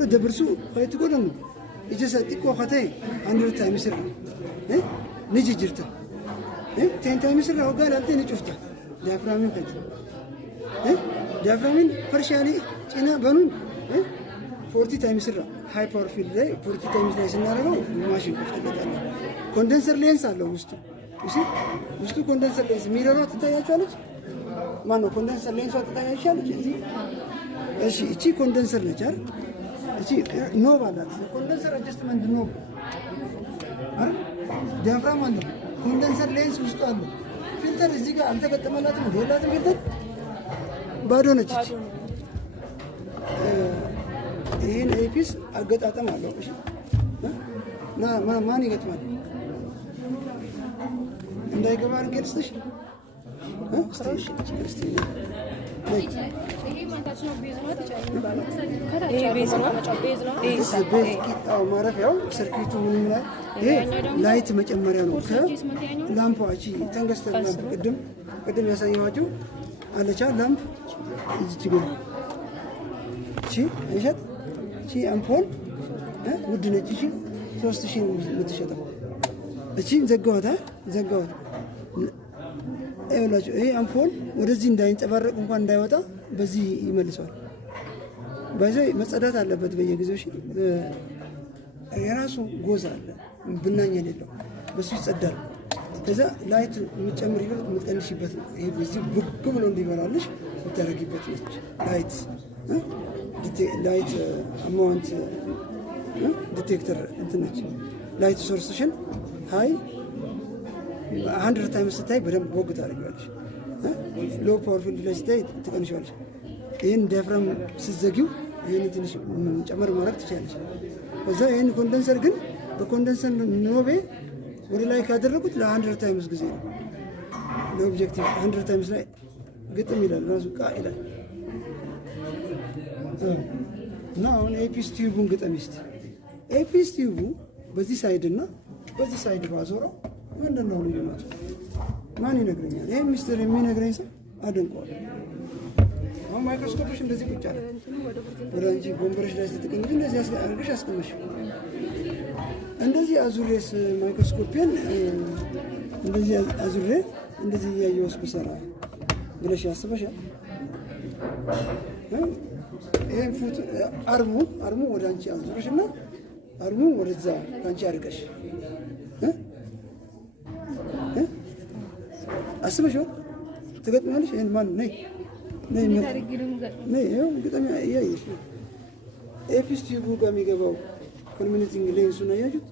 دبرسو فايتقولن يجسدك وقتي عندو تايمسر نيجي جرتا تين تايمسر هو قال انت نشفته دافرامين قد دافرامين فرشالي انا بنون 40 تايمسر هاي باور فيلد ላይ 40 تايمس ላይ ስናረጋው ማሽን ከፍተለታል ኮንደንሰር ሌንስ አለው ውስጡ ኮንደንሰር ሌንስ ሚረሯ ትታያቻለች ማነው ኮንደንሰር ሌንሷ ትታያቻለች እሺ እቺ ኮንደንሰር ነች አይደል እቺ ኖብ አላት ኮንደንሰር አጀስትመንት ኖብ አይደል ዲያፍራም አለ ኮንደንሰር ሌንስ ውስጥ አለ ፊልተር እዚህ ጋር አልተገጠመላትም ሌላትም ፊልተር ባዶ ነች እቺ ይሄን ኤፒስ አገጣጣም አለው እሺ ማን ይገጥማል እንዳይገባ አርገርስተሽ እስቲ ይሄ ማታች ነው ቤዝ ነው ተጫውቷል ይሄ ቤዝ ነው ማረፊያው ሰርኪቱ ምን ላይ ይሄ ላይት መጨመሪያ ነው ከላምፖ እቺ ተንገስተን ቅድም ያሳየዋችሁ አለቻ ላምፕ እዚህ ጋር እቺ አይሻት እቺ አምፖል ውድ ነች እቺ 3000 የምትሸጠው እቺን ዘጋዋታ አይወላችሁ ይሄ አምፖል ወደዚህ እንዳይንጸባረቅ እንኳን እንዳይወጣ በዚህ ይመልሰዋል በዚህ መጸዳት አለበት በየጊዜው እሺ የራሱ ጎዛ አለ ብናኝ የሌለው በሱ ይጸዳል ከዛ ላይት የምትጨምሪበት የምትቀንሽበት ይሄ በዚህ ብግ ብሎ እንዲበራልሽ የምታረጊበት ነች ላይት አማውንት ዲቴክተር እንትነች ላይት ሶርስሽን ሃይ 100 ታይምስ ስታይ በደንብ ቦግ ታደርጊዋለሽ ሎ ፓወር ፊልድ ላይ ስታይ ትቀንሻለሽ ይሄን ዲያፍራም ስትዘጊው ይሄን ትንሽ ጨመር ማድረግ ትችላለሽ ከዛ ይሄን ኮንደንሰር ግን በኮንደንሰር ኖቤ ወደ ላይ ካደረጉት ለ100 ታይምስ ጊዜ ነው ለኦብጀክቲቭ 100 ታይምስ ላይ ግጥም ይላል ራሱ ቃ ይላል እና አሁን ኤፒስ ቲዩቡን ግጥም ይስቲ ኤፒስ ቲዩቡ በዚህ ሳይድ እና በዚህ ሳይድ ባዞረው ምንድነው ልዩነቱ ማን ይነግረኛል ይሄ ሚስጥር የሚነግረኝ ሰው አደንቀዋል አሁን ማይክሮስኮፕሽ እንደዚህ ቁጭ አለ ወደ አንቺ ጎንበረሽ ላይ ስትቀኝ እንደዚህ አድርገሽ አስቀምሽ እንደዚህ አዙሬስ ማይክሮስኮፒን እንደዚህ አዙሬ እንደዚህ ያየውስ ብሰራ ብለሽ ያስበሻል ይሄን ፉት አርሙ ወደ አንቺ አዙረሽና አርሙ ወደዛ ካንቺ አድርገሽ አስበሽው ተገጥማለሽ ይሄን ማን ነይ ይሄው ግጥም ያያይሽ ኤፒስ ቲዩቡ ጋር የሚገባው ኮሚኒቲንግ ሌንሱን አያችሁት